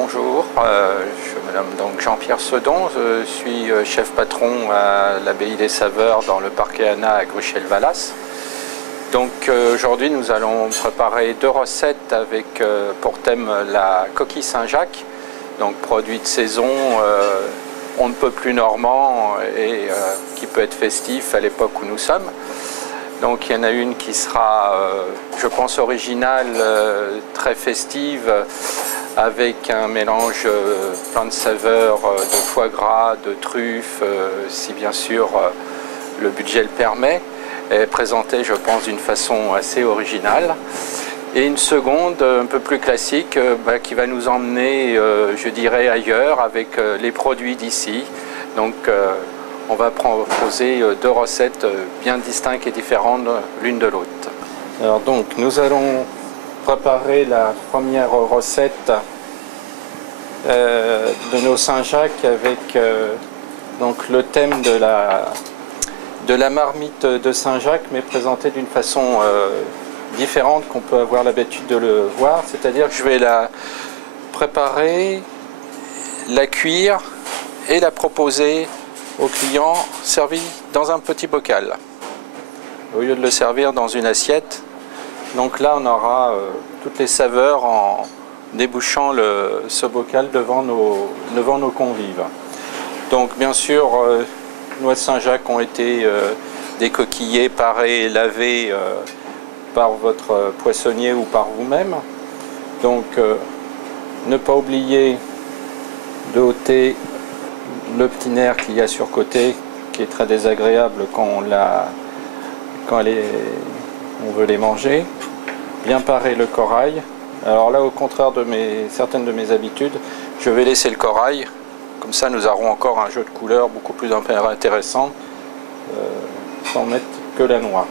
Bonjour, je me nomme donc Jean-Pierre Sedon, je suis chef patron à l'Abbaye des Saveurs dans le parc Éana à Gruchel-Vallas. Donc aujourd'hui nous allons préparer deux recettes avec pour thème la coquille Saint-Jacques, donc produit de saison on ne peut plus normand et qui peut être festif à l'époque où nous sommes. Donc il y en a une qui sera, je pense, originale, très festive, avec un mélange plein de saveurs, de foie gras, de truffes, si bien sûr le budget le permet, et présentée, je pense, d'une façon assez originale. Et une seconde, un peu plus classique, qui va nous emmener, je dirais, ailleurs, avec les produits d'ici. Donc on va proposer deux recettes bien distinctes et différentes l'une de l'autre. Alors donc, nous allons préparer la première recette de nos Saint-Jacques avec donc le thème de la marmite de Saint-Jacques, mais présentée d'une façon différente qu'on peut avoir l'habitude de le voir. C'est-à-dire que je vais la préparer, la cuire et la proposer au client servi dans un petit bocal au lieu de le servir dans une assiette. Donc là on aura toutes les saveurs en débouchant ce bocal devant nos convives. Donc bien sûr noix de Saint-Jacques ont été décoquillées, parées et lavées par votre poissonnier ou par vous-même. Donc ne pas oublier de ôter le petit nerf qu'il y a sur côté, qui est très désagréable quand on veut les manger. Bien parer le corail. Alors là, au contraire de certaines de mes habitudes, je vais laisser le corail. Comme ça, nous aurons encore un jeu de couleurs beaucoup plus intéressant, sans mettre que la noix.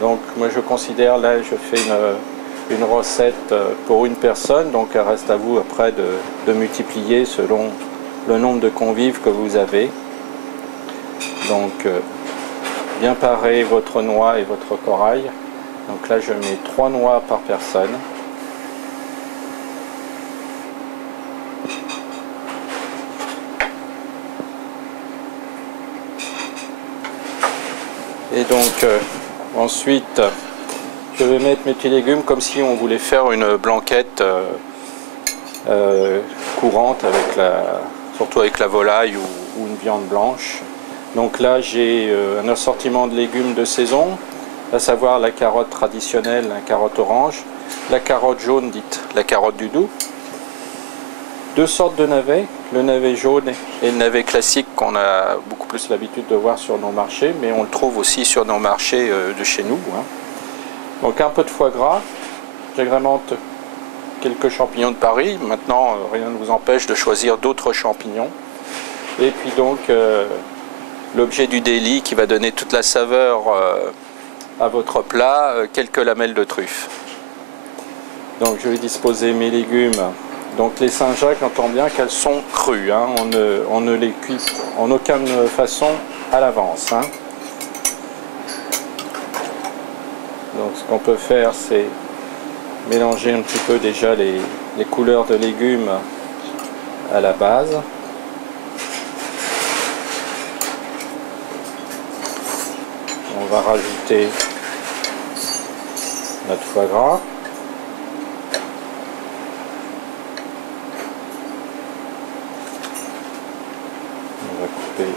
Donc moi je considère, là je fais une recette pour une personne, donc il reste à vous après de multiplier selon le nombre de convives que vous avez. Donc bien parer votre noix et votre corail. Donc là je mets 3 noix par personne. Et donc ensuite je vais mettre mes petits légumes comme si on voulait faire une blanquette courante, surtout avec la volaille ou une viande blanche. Donc là j'ai un assortiment de légumes de saison, à savoir la carotte traditionnelle, la carotte orange, la carotte jaune dite la carotte du Doubs, 2 sortes de navets, le navet jaune et le navet classique qu'on a beaucoup plus l'habitude de voir sur nos marchés, mais on le trouve aussi sur nos marchés de chez nous. Donc un peu de foie gras, j'agrémente quelques champignons de Paris. Maintenant, rien ne vous empêche de choisir d'autres champignons. Et puis donc l'objet du délit qui va donner toute la saveur à votre plat, quelques lamelles de truffe. Donc je vais disposer mes légumes. Donc les Saint-Jacques, j'entends bien qu'elles sont crues, on ne les cuit en aucune façon à l'avance. Donc ce qu'on peut faire, c'est mélanger un petit peu déjà les couleurs de légumes à la base. On va rajouter notre foie gras. On va couper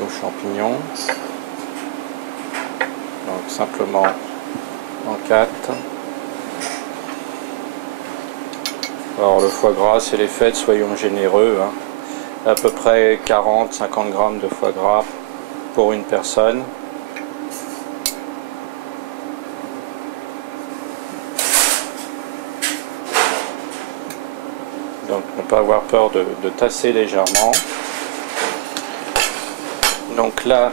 nos champignons. Donc simplement en 4. Alors le foie gras, c'est les fêtes, soyons généreux. À peu près 40-50 grammes de foie gras pour une personne. Donc ne pas avoir peur de tasser légèrement. Donc là,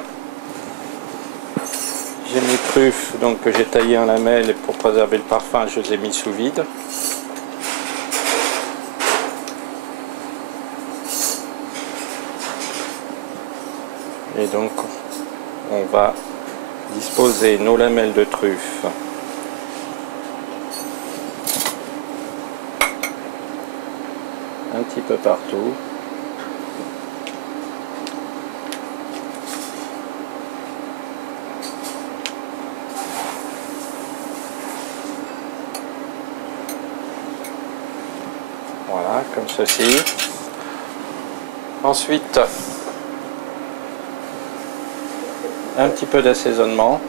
j'ai mes truffes donc, que j'ai taillées en lamelles et pour préserver le parfum, je les ai mis sous vide. Et donc on va disposer nos lamelles de truffes petit peu partout. Voilà, comme ceci. Ensuite, un petit peu d'assaisonnement.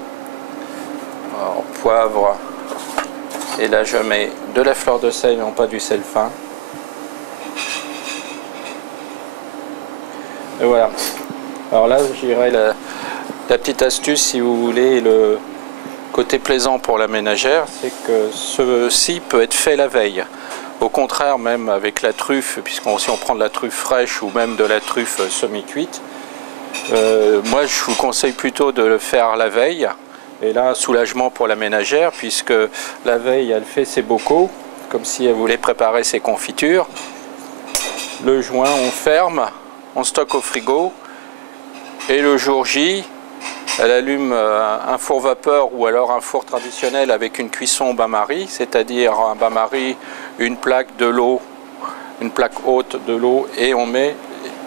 Alors, poivre. Et là, je mets de la fleur de sel, non pas du sel fin. Et voilà. Alors là, je dirais la petite astuce, si vous voulez, le côté plaisant pour la ménagère, c'est que ceci peut être fait la veille. Au contraire, même avec la truffe, puisqu'on si on prend de la truffe fraîche ou même de la truffe semi-cuite, moi je vous conseille plutôt de le faire la veille. Et là, soulagement pour la ménagère, puisque la veille, elle fait ses bocaux, comme si elle voulait préparer ses confitures. Le joint, on ferme, on stocke au frigo, et le jour J, elle allume un four vapeur ou alors un four traditionnel avec une cuisson au bain-marie, c'est-à-dire un bain-marie, une plaque de l'eau, une plaque haute de l'eau, et on met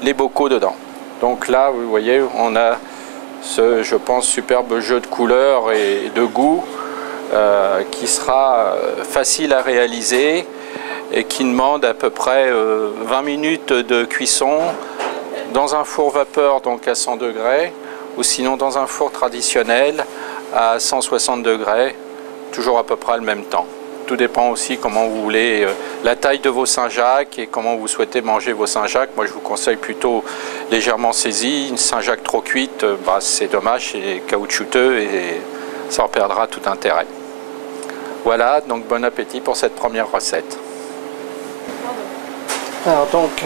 les bocaux dedans. Donc là, vous voyez, on a ce, je pense, superbe jeu de couleurs et de goût qui sera facile à réaliser et qui demande à peu près 20 minutes de cuisson dans un four vapeur, donc à 100 degrés, ou sinon dans un four traditionnel à 160 degrés, toujours à peu près le même temps. Tout dépend aussi comment vous voulez, la taille de vos Saint-Jacques et comment vous souhaitez manger vos Saint-Jacques. Moi je vous conseille plutôt légèrement saisi. Une Saint-Jacques trop cuite, bah, c'est dommage, c'est caoutchouteux et ça en perdra tout intérêt. Voilà, donc bon appétit pour cette première recette. Alors donc,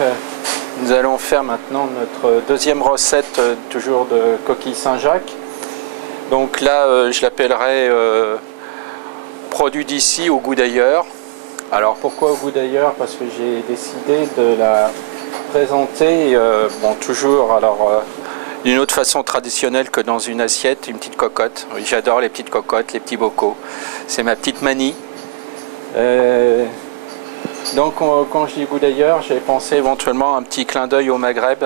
nous allons faire maintenant notre deuxième recette, toujours de coquille Saint-Jacques. Donc là, je l'appellerai produit d'ici au goût d'ailleurs. Alors pourquoi au goût d'ailleurs? Parce que j'ai décidé de la présenter, bon toujours alors d'une autre façon traditionnelle que dans une assiette, une petite cocotte. Oui, j'adore les petites cocottes, les petits bocaux. C'est ma petite manie. Donc quand je dis goût d'ailleurs, j'ai pensé éventuellement un petit clin d'œil au Maghreb,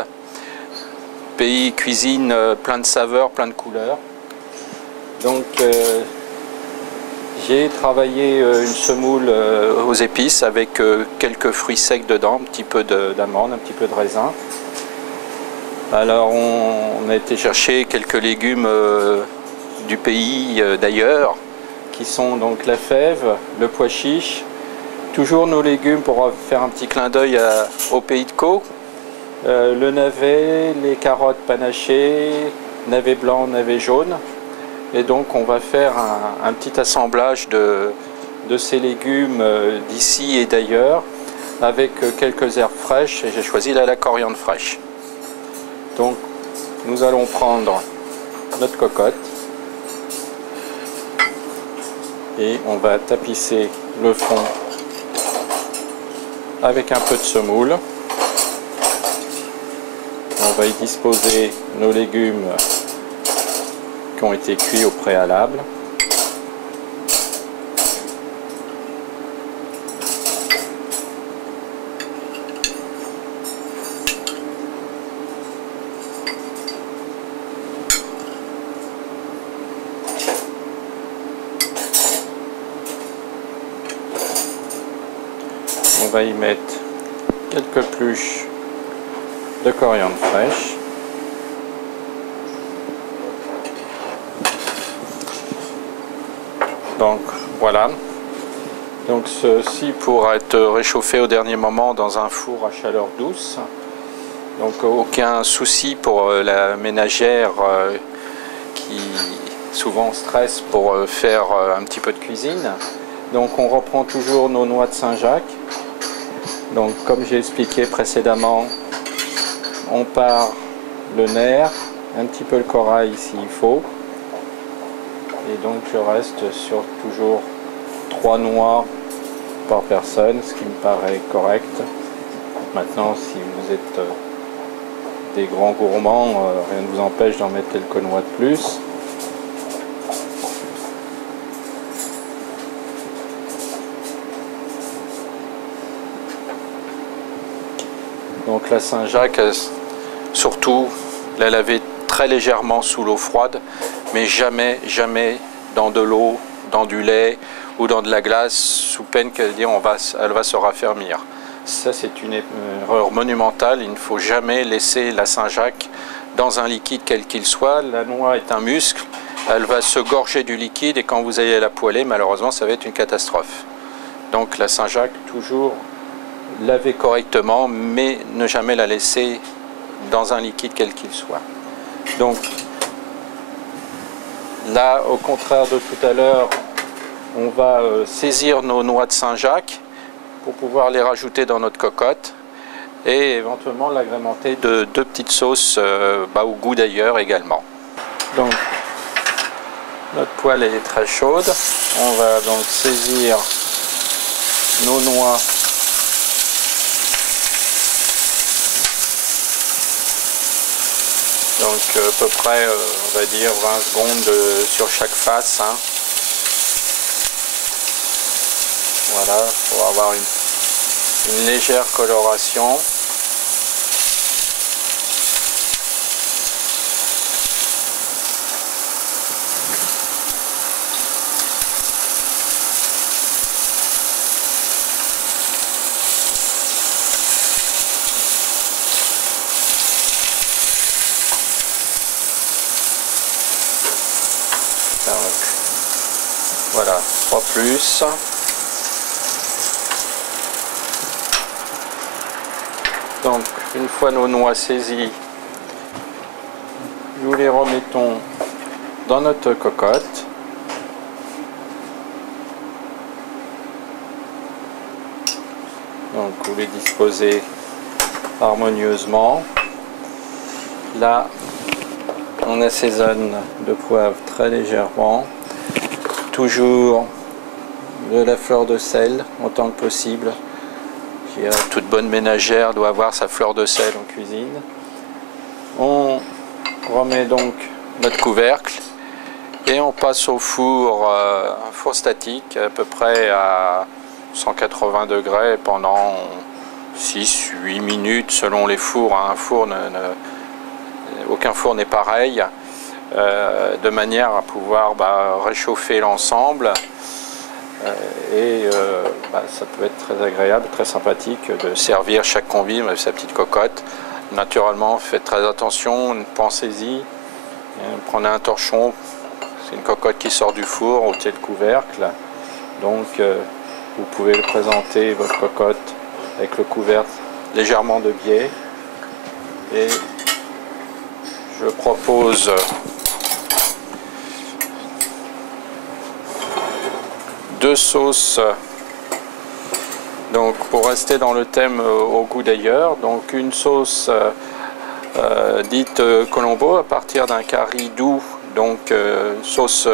pays cuisine plein de saveurs, plein de couleurs. Donc j'ai travaillé une semoule aux épices avec quelques fruits secs dedans, un petit peu d'amande, un petit peu de raisin. Alors on a été chercher quelques légumes du pays d'ailleurs, qui sont donc la fève, le pois chiche, toujours nos légumes pour faire un petit clin d'œil au pays de Caux, le navet, les carottes panachées, navet blanc, navet jaune. Et donc on va faire un petit assemblage de ces légumes d'ici et d'ailleurs avec quelques herbes fraîches, et j'ai choisi la coriandre fraîche. Donc nous allons prendre notre cocotte et on va tapisser le fond avec un peu de semoule. On va y disposer nos légumes qui ont été cuits au préalable. On va y mettre quelques pluches de coriandre fraîche. Donc voilà, donc ceci pourra être réchauffé au dernier moment dans un four à chaleur douce. Donc aucun souci pour la ménagère qui souvent stresse pour faire un petit peu de cuisine. Donc on reprend toujours nos noix de Saint-Jacques. Donc comme j'ai expliqué précédemment, on part le nerf, un petit peu le corail s'il faut. Et donc je reste sur toujours 3 noix par personne, ce qui me paraît correct. Maintenant, si vous êtes des grands gourmands, rien ne vous empêche d'en mettre quelques noix de plus. Donc la Saint-Jacques, surtout, la laver très légèrement sous l'eau froide, mais jamais, jamais dans de l'eau, dans du lait ou dans de la glace, sous peine qu'elle va se raffermir. Ça, c'est une erreur monumentale. Il ne faut jamais laisser la Saint-Jacques dans un liquide quel qu'il soit. La noix est un muscle, elle va se gorger du liquide et quand vous allez la poêler, malheureusement, ça va être une catastrophe. Donc la Saint-Jacques, toujours laver correctement, mais ne jamais la laisser dans un liquide quel qu'il soit. Donc là, au contraire de tout à l'heure, on va saisir nos noix de Saint-Jacques pour pouvoir les rajouter dans notre cocotte et éventuellement l'agrémenter de 2 petites sauces au goût d'ailleurs également. Donc notre poêle est très chaude, on va donc saisir nos noix donc à peu près on va dire 20 secondes sur chaque face, hein. Voilà, pour avoir une légère coloration. Donc, voilà, 3 plus. Donc, une fois nos noix saisies, nous les remettons dans notre cocotte. Donc, vous les disposez harmonieusement. Là, on assaisonne de poivre très légèrement. Toujours de la fleur de sel autant que possible. Toute bonne ménagère doit avoir sa fleur de sel en cuisine. On remet donc notre couvercle et on passe au four, un four statique à peu près à 180 degrés pendant 6-8 minutes selon les fours. Un four aucun four n'est pareil, de manière à pouvoir réchauffer l'ensemble. Ça peut être très agréable, très sympathique de servir chaque convive avec sa petite cocotte. Naturellement, faites très attention, pensez-y, prenez un torchon, c'est une cocotte qui sort du four, ôtez le couvercle. Donc vous pouvez le présenter, votre cocotte, avec le couvercle légèrement de biais. Et je propose deux sauces, donc pour rester dans le thème au goût d'ailleurs, donc une sauce dite Colombo à partir d'un curry doux, donc sauce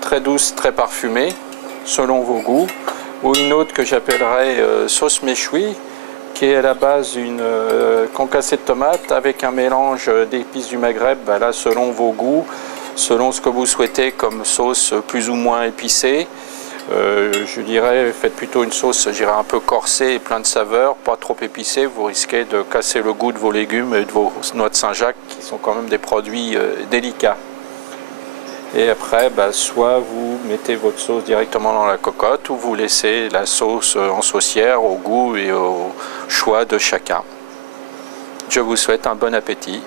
très douce, très parfumée selon vos goûts, ou une autre que j'appellerais sauce méchoui, qui est à la base une concassée de tomates avec un mélange d'épices du Maghreb, là selon vos goûts, selon ce que vous souhaitez comme sauce plus ou moins épicée. Je dirais, faites plutôt une sauce, je dirais, un peu corsée et plein de saveurs, pas trop épicée, vous risquez de casser le goût de vos légumes et de vos noix de Saint-Jacques, qui sont quand même des produits délicats. Et après, soit vous mettez votre sauce directement dans la cocotte, ou vous laissez la sauce en saucière au goût et au choix de chacun. Je vous souhaite un bon appétit.